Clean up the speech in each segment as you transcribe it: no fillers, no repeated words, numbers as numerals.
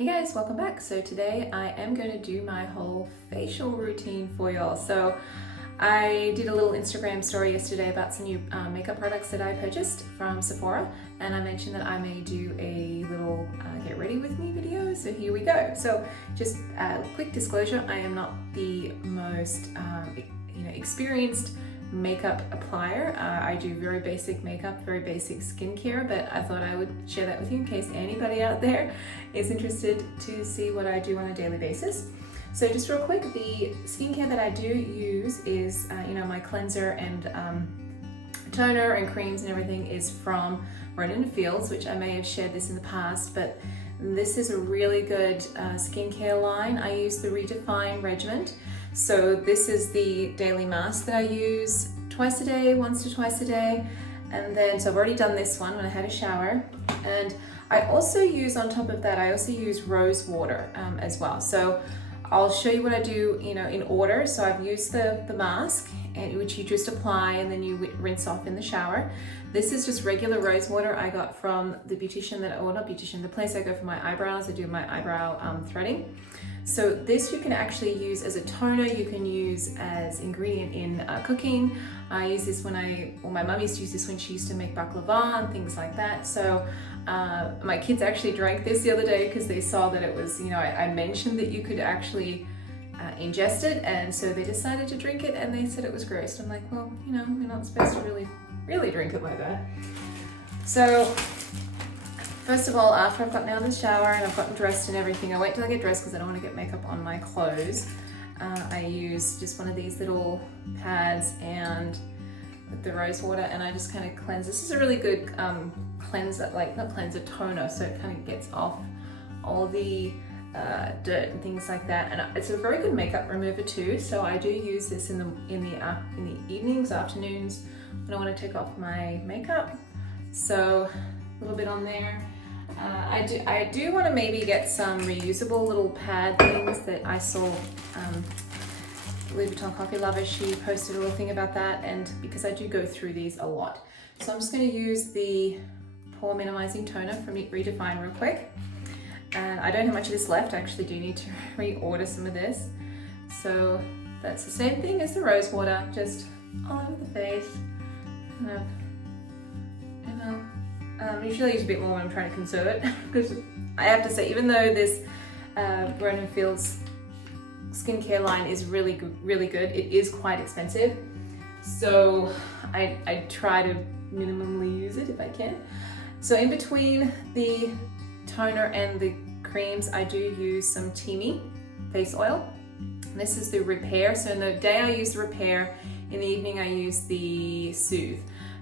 Hey guys, welcome back. So today I am going to do my whole facial routine for y'all. So I did a little Instagram story yesterday about some new makeup products that I purchased from Sephora, and I mentioned that I may do a little get ready with me video, so here we go. So just a quick disclosure, I am not the most experienced makeup applier. I do very basic makeup, very basic skincare, but I thought I would share that with you in case anybody out there is interested to see what I do on a daily basis. So just real quick, the skincare that I do use is, my cleanser and toner and creams and everything is from Rodan, which I may have shared this in the past, but this is a really good skincare line. I use the Redefine Regiment. So this is the daily mask that I use twice a day, once to twice a day. And then, so I've already done this one when I had a shower. And I also use, on top of that, I also use rose water as well. So I'll show you what I do, in order. So I've used the mask, which you just apply and then you rinse off in the shower. This is just regular rose water I got from the beautician the place I go for my eyebrows. I do my eyebrow threading. So this you can actually use as a toner, you can use as ingredient in cooking. I use this my mum used to use this when she used to make baklava and things like that. So my kids actually drank this the other day because they saw that it was, I mentioned that you could actually ingest it, and so they decided to drink it and they said it was gross. I'm like, well, you're not supposed to really drink it like that. So first of all, after I've gotten out of the shower and I've gotten dressed and everything, I wait till I get dressed because I don't want to get makeup on my clothes. I use just one of these little pads and with the rose water, and I just kind of cleanse. This is a really good toner, so it kind of gets off all the dirt and things like that. And it's a very good makeup remover too. So I do use this in the evenings, afternoons when I want to take off my makeup. So a little bit on there. I do want to maybe get some reusable little pad things that I saw. Louis Vuitton Coffee Lover, she posted a little thing about that, and because I do go through these a lot. So I'm just going to use the Pore Minimizing Toner from Redefine real quick. And I don't have much of this left. I actually do need to reorder some of this. So that's the same thing as the rose water, just all over the face. Usually I use a bit more when I'm trying to conserve it, because I have to say, even though this Rodan skincare line is really good, it is quite expensive. So I try to minimally use it if I can. So in between the toner and the creams, I do use some TEAMI face oil. This is the Repair. So in the day I use the Repair, in the evening I use the Soothe.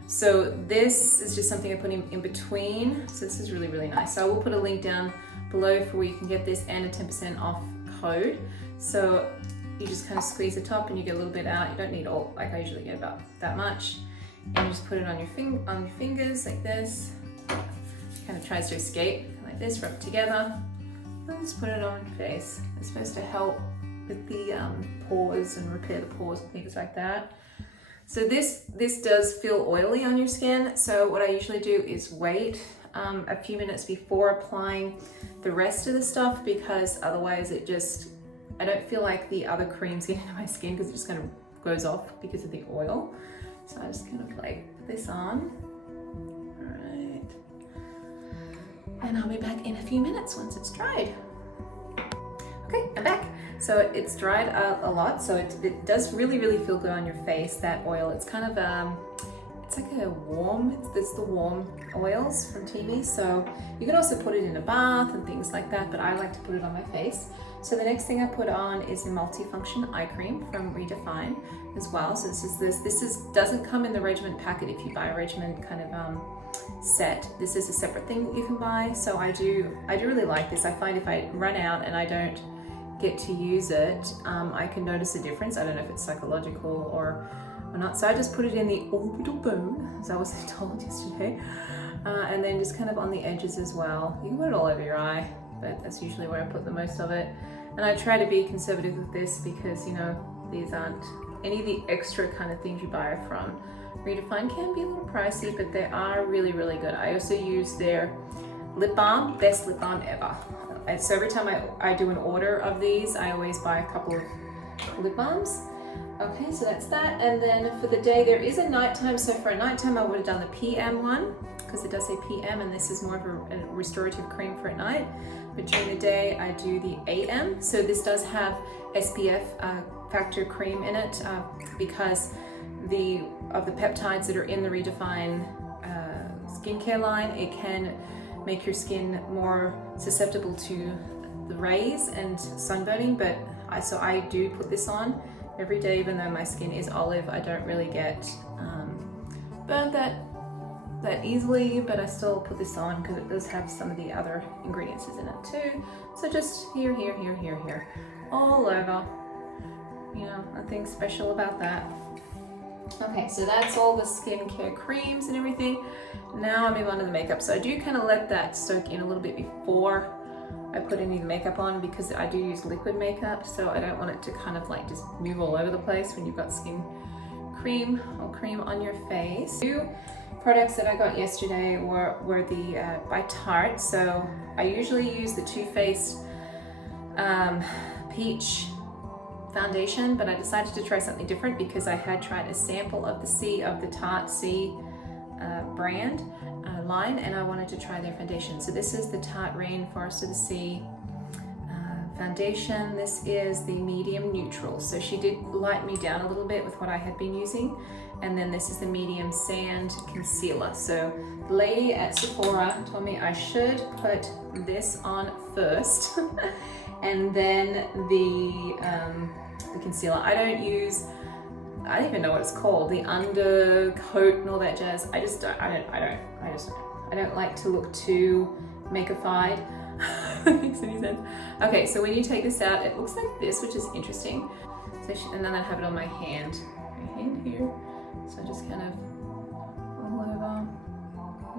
So this is just something I put in between. So this is really nice. So I will put a link down below for where you can get this and a 10% off code. So you just kind of squeeze the top and you get a little bit out. You don't need all, like I usually get about that much. And you just put it on your fingers like this. Kind of tries to escape like this, rub it together. And just put it on your face. It's supposed to help with the pores and repair the pores and things like that. So this does feel oily on your skin. So what I usually do is wait a few minutes before applying the rest of the stuff, because otherwise I don't feel like the other creams get into my skin because it just kind of goes off because of the oil. So I just kind of like put this on. All right. And I'll be back in a few minutes once it's dried. Okay, I'm back. So it's dried a lot, so it does really feel good on your face, that oil. It's kind of, it's like a warm, it's the warm oils from TEAMI. So you can also put it in a bath and things like that, but I like to put it on my face. So the next thing I put on is a multifunction eye cream from Redefine as well. So this doesn't come in the Regiment packet if you buy a Regiment kind of set. This is a separate thing that you can buy. So I do really like this. I find if I run out and I don't get to use it, I can notice a difference. I don't know if it's psychological or not. So I just put it in the orbital bone, as I was told yesterday, and then just kind of on the edges as well. You can put it all over your eye, but that's usually where I put the most of it. And I try to be conservative with this because, these aren't any of the extra kind of things you buy from Redefine. Can be a little pricey, but they are really good. I also use their lip balm, best lip balm ever. And so every time I do an order of these, I always buy a couple of lip balms. Okay, so that's that. And then for the day, there is a nighttime. So for a nighttime, I would have done the PM one, because it does say PM, and this is more of a restorative cream for at night. But during the day, I do the AM. So this does have SPF factor cream in it because of the peptides that are in the Redefine skincare line. It can make your skin more susceptible to the rays and sunburning, but I do put this on every day. Even though my skin is olive, I don't really get burnt that easily, but I still put this on because it does have some of the other ingredients in it too. So just here, all over, you know, nothing special about that. Okay, so that's all the skincare creams and everything. Now I move on to the makeup. So I do kind of let that soak in a little bit before I put any of the makeup on, because I do use liquid makeup, so I don't want it to kind of like just move all over the place when you've got skin cream or cream on your face. Two products that I got yesterday were the by Tarte. So I usually use the Too Faced Peach foundation, but I decided to try something different because I had tried a sample of the Tarte SEA brand line, and I wanted to try their foundation. So this is the Tarte Rainforest of the Sea foundation. This is the medium neutral. So she did lighten me down a little bit with what I had been using. And then this is the medium sand concealer. So the lady at Sephora told me I should put this on first and then the concealer. I don't even know what it's called, the undercoat and all that jazz. I don't like to look too makeupified. Makes any sense. Okay, so when you take this out, it looks like this, which is interesting. So and then I have it on my hand here. So just kind of all over,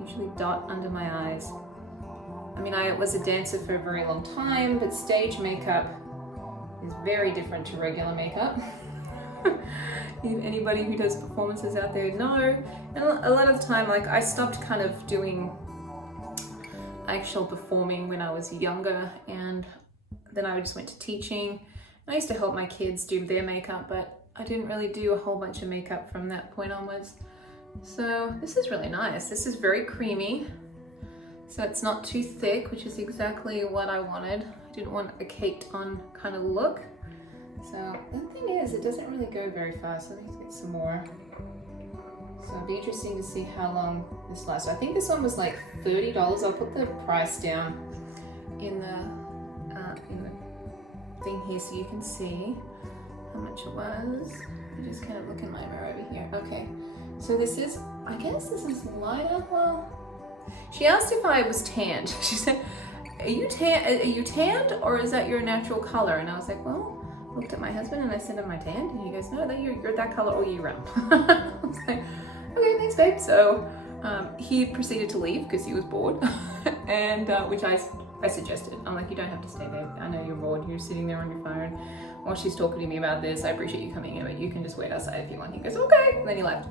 usually dot under my eyes. I mean, I was a dancer for a very long time, but stage makeup is very different to regular makeup. If anybody who does performances out there know. And a lot of the time, like, I stopped kind of doing actual performing when I was younger, and then I just went to teaching. And I used to help my kids do their makeup, but I didn't really do a whole bunch of makeup from that point onwards. So this is really nice. This is very creamy, so it's not too thick, which is exactly what I wanted. I didn't want a caked on kind of look. So the thing is, it doesn't really go very fast. So let's get some more. So it'll be interesting to see how long this lasts. So I think this one was like $30. I'll put the price down in the thing here so you can see how much it was. You just kind of look in my mirror over here. Okay, so this is, I guess this is lighter. Well, she asked if I was tanned. She said, are you tanned or is that your natural color? And I was like, well, I looked at my husband and I said, am I tanned? And he goes, no, you're that color all year round. I was like, okay, thanks babe. So he proceeded to leave because he was bored, and which I suggested. I'm like, you don't have to stay there. I know you're bored. You're sitting there on your phone while she's talking to me about this. I appreciate you coming in, but you can just wait outside if you want. He goes, okay. And then he left.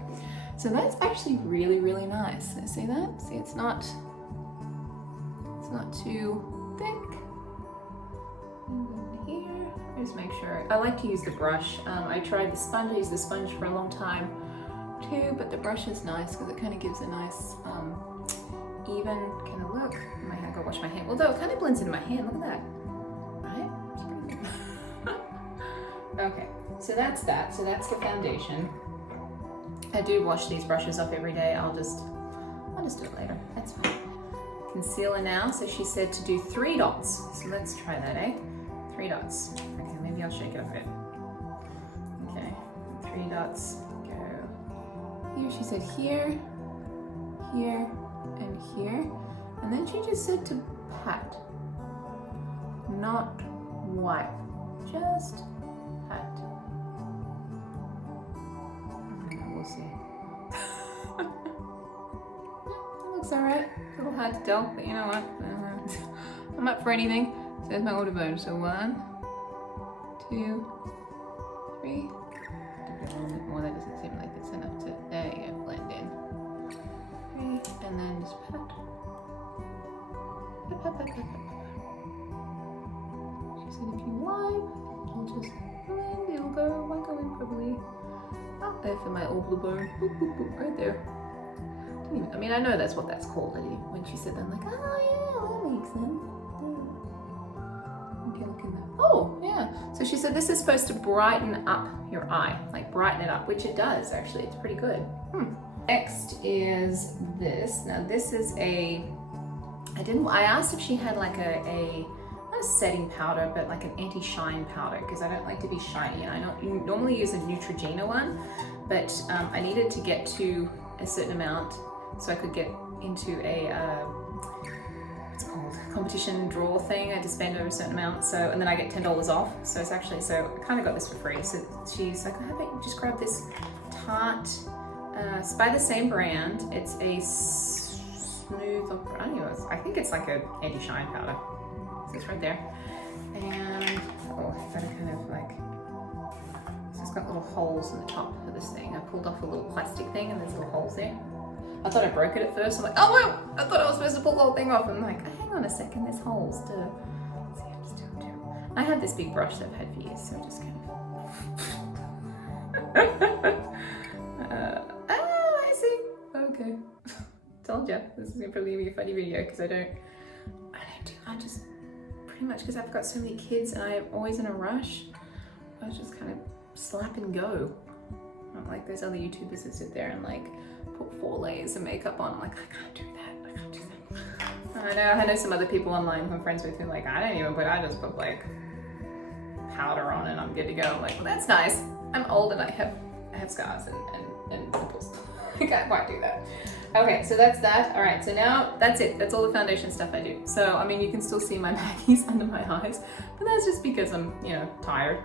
So that's actually really, really nice. See that? See, it's not too thick. And here, just make sure. I like to use the brush. I tried the sponge. I used the sponge for a long time too, but the brush is nice because it kind of gives a nice even kind of look. I might have to go wash my hand. Although it kind of blends into my hand. Look at that. Right? It's pretty good. Okay, so that's that. So that's the foundation. I do wash these brushes up every day. I'll just do it later. That's fine. Concealer now. So she said to do 3 dots. So let's try that, eh? 3 dots. Okay, maybe I'll shake it up a bit. Okay, 3 dots. Go here. She said here, here, and here. And then she just said to pat, not wipe, just pat. We'll see. That looks alright. A little hard to tell, but you know what? I'm up for anything. So there's my order bone. So 1, 2, 3. Do a little bit more. That doesn't seem like it's enough to. There you go. Blend in. 3, and then just pat. She said if you wipe, it'll just blend, it'll go, won't go in probably up there for my old blue bone. Boop, boop, boop, right there. I mean, I know that's what that's called. When she said that, I'm like, oh yeah, that makes sense. Okay, look in there. Oh, yeah. So she said this is supposed to brighten up your eye, like brighten it up, which it does actually. It's pretty good. Next is this. Now this is I asked if she had like not a setting powder, but like an anti-shine powder, because I don't like to be shiny. And I normally use a Neutrogena one, but I needed to get to a certain amount so I could get into a what's it called, competition draw thing. I had to spend over a certain amount, so, and then I get $10 off. So it's actually, so I kind of got this for free. So she's like, how about you just grab this Tarte, it's by the same brand. It's a smooth, I don't know, I think it's like a anti-shine powder. So it's right there. And, oh, I gotta kind of like, it's got little holes in the top of this thing. I pulled off a little plastic thing and there's little holes there. I thought I broke it at first. I'm like, oh wow, I thought I was supposed to pull the whole thing off. I'm like, oh, hang on a second, there's holes to, see, I'm just doing terrible. I have this big brush that I've had for years, so I just kind of, I see, okay. Told ya, this is gonna probably be a funny video because I just, pretty much because I've got so many kids and I'm always in a rush, I just kind of slap and go. Not like those other YouTubers that sit there and like put 4 layers of makeup on. I'm like, I can't do that, I can't do that. I know some other people online who I'm friends with who are like, I just put like powder on and I'm good to go. I'm like, well, that's nice. I'm old and I have scars and pimples. I can't quite do that. Okay, so that's that. All right, so now that's it. That's all the foundation stuff I do. So, I mean, you can still see my baggies under my eyes, but that's just because I'm, tired.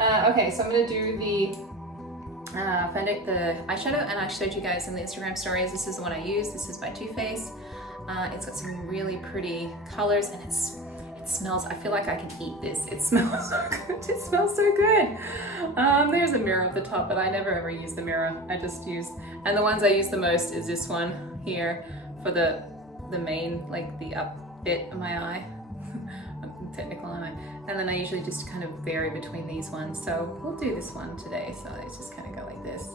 Okay, so I'm gonna do the eyeshadow, and I showed you guys in the Instagram stories. This is the one I use. This is by Too Faced. It's got some really pretty colors, and it smells, I feel like I can eat this. It smells so good. It smells so good. There's a mirror at the top, but I never ever use the mirror. I just use, and the ones I use the most is this one here for the main, like the up bit of my eye, technical eye. And then I usually just kind of vary between these ones. So we'll do this one today. So let's just kind of go like this.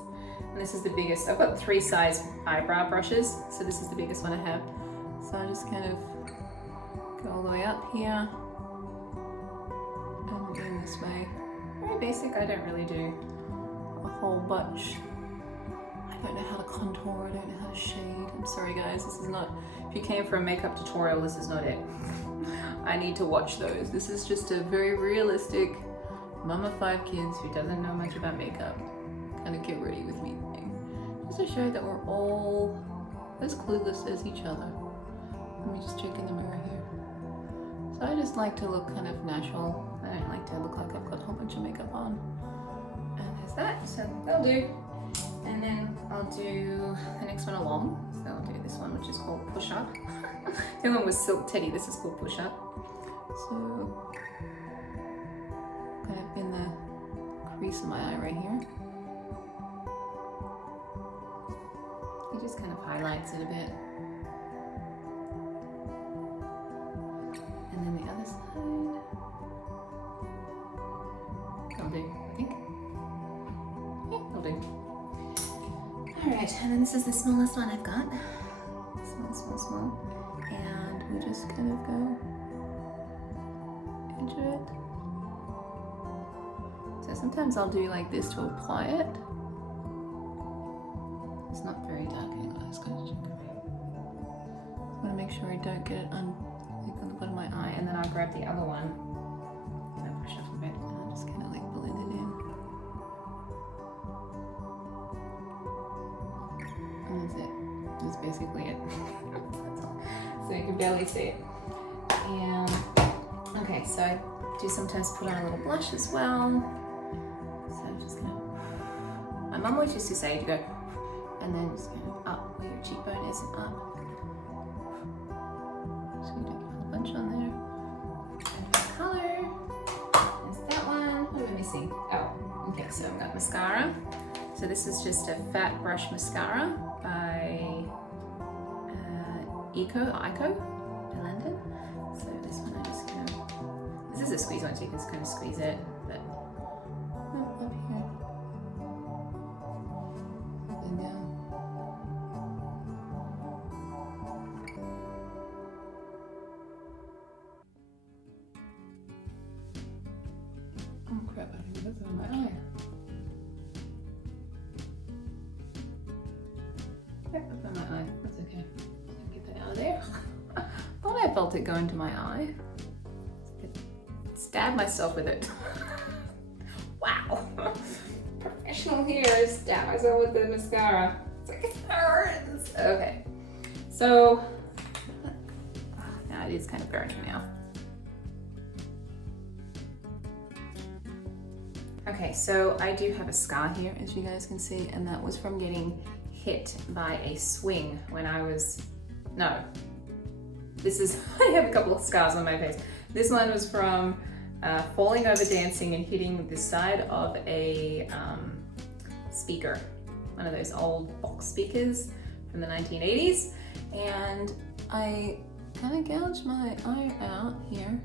And this is the biggest, I've got 3 size eyebrow brushes. So this is the biggest one I have. So I just kind of go all the way up here and in this way. Very basic. I don't really do a whole bunch. I don't know how to contour, I don't know how to shade. I'm sorry guys, this is not, if you came for a makeup tutorial, this is not it. I need to watch those. This is just a very realistic mom of 5 kids who doesn't know much about makeup kind of get ready with me thing. Just to show that we're all as clueless as each other. Let me just check in the mirror here. So I just like to look kind of natural. I don't like to look like I've got a whole bunch of makeup on. And there's that, so that'll do. And then I'll do the next one along. So I'll do this one, which is called Push Up. The other one was Silk Teddy, this is called Push Up. So, kind of in the crease of my eye right here. It just kind of highlights it a bit. And then the other side. That'll do, I think. Yeah, that'll do. Alright, and then this is the smallest one I've got. Small. And we just kind of go into it. So sometimes I'll do like this to apply it. It's not very dark, hang on, I just gotta check. I want to make sure I don't get it on the bottom of my eye, and then I'll grab the other one and I push up a bit, and I'll just kind of like blend it in. And that's it. That's basically it. So you can barely see it. And okay, so I do sometimes put on a little blush as well. So I'm just gonna, my mum always used to say to go, and then just kind of up where your cheekbone is and up. So you don't get a whole bunch on there. And the color is that one. What am I missing? Oh, okay, so I've got mascara. So this is just a Fat Brush Mascara by eyeko by London the squeeze one so you can just kind of squeeze it. But up here. Up and down. Oh crap, I think that's on my eye. Yeah, that's on my eye. That's okay. Get that out of there. Thought I felt it go into my eye. Stab myself with it. Wow. Professional here. Stab myself with the mascara. It's like, it hurts. Okay. So, now it is kind of burning now. Okay, so I do have a scar here, as you guys can see, and that was from getting hit by a swing when I was, no. This is, I have a couple of scars on my face. This one was from falling over dancing and hitting the side of a speaker, one of those old box speakers from the 1980s. And I kind of gouged my eye out here,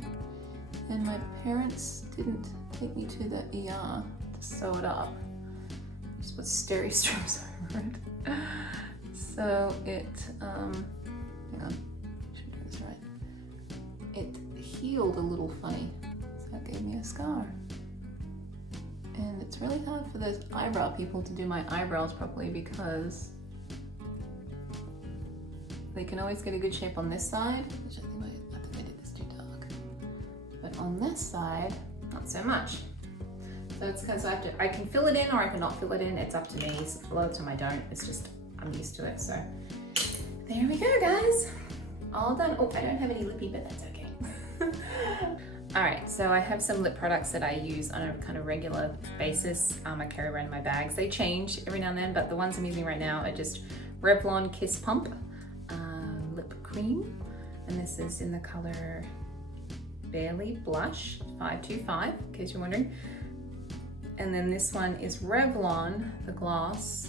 and my parents didn't take me to the ER to sew it up. Just put steri strips over it. So it, hang on. It healed a little funny, so that gave me a scar. And it's really hard for those eyebrow people to do my eyebrows properly because they can always get a good shape on this side, which I think I did this too dark. But on this side, not so much. So it's because I can fill it in or I can not fill it in. It's up to me. A lot of the time I don't. It's just, I'm used to it. So there we go, guys. All done. Oh, I don't have any lippy, but that's okay. All right, so I have some lip products that I use on a kind of regular basis. I carry around in my bags. They change every now and then, but the ones I'm using right now are just Revlon Kiss Pump Lip Cream. And this is in the color Barely Blush 525, in case you're wondering. And then this one is Revlon, the gloss.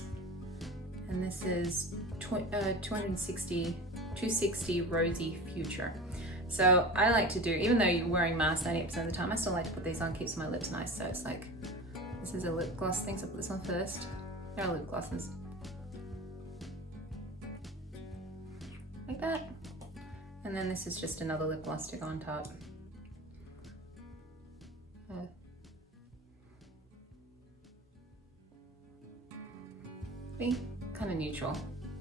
And this is 260 Rosy Future. So I like to do, even though you're wearing masks 90% of the time, I still like to put these on, keeps my lips nice. So it's like, this is a lip gloss thing, so I put this on first. There are lip glosses. Like that. And then this is just another lip gloss to go on top. See? Kind of neutral.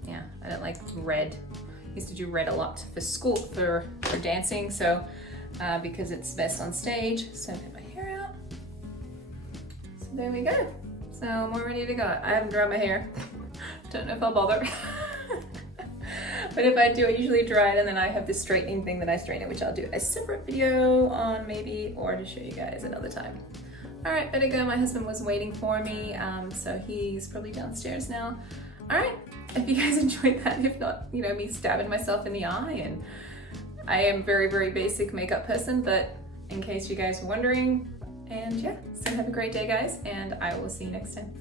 Yeah, I don't like red. Used to do red a lot for school, for dancing, so because it's best on stage. So I put my hair out. So there we go. So I'm all ready to go. I haven't dried my hair. Don't know if I'll bother. But if I do, I usually dry it and then I have this straightening thing that I straighten it, which I'll do a separate video on maybe, or to show you guys another time. All right, better go. My husband was waiting for me, so he's probably downstairs now. All right. If you guys enjoyed that, if not, you know, me stabbing myself in the eye, and I am very, very basic makeup person, but in case you guys were wondering, and yeah, so have a great day, guys, and I will see you next time.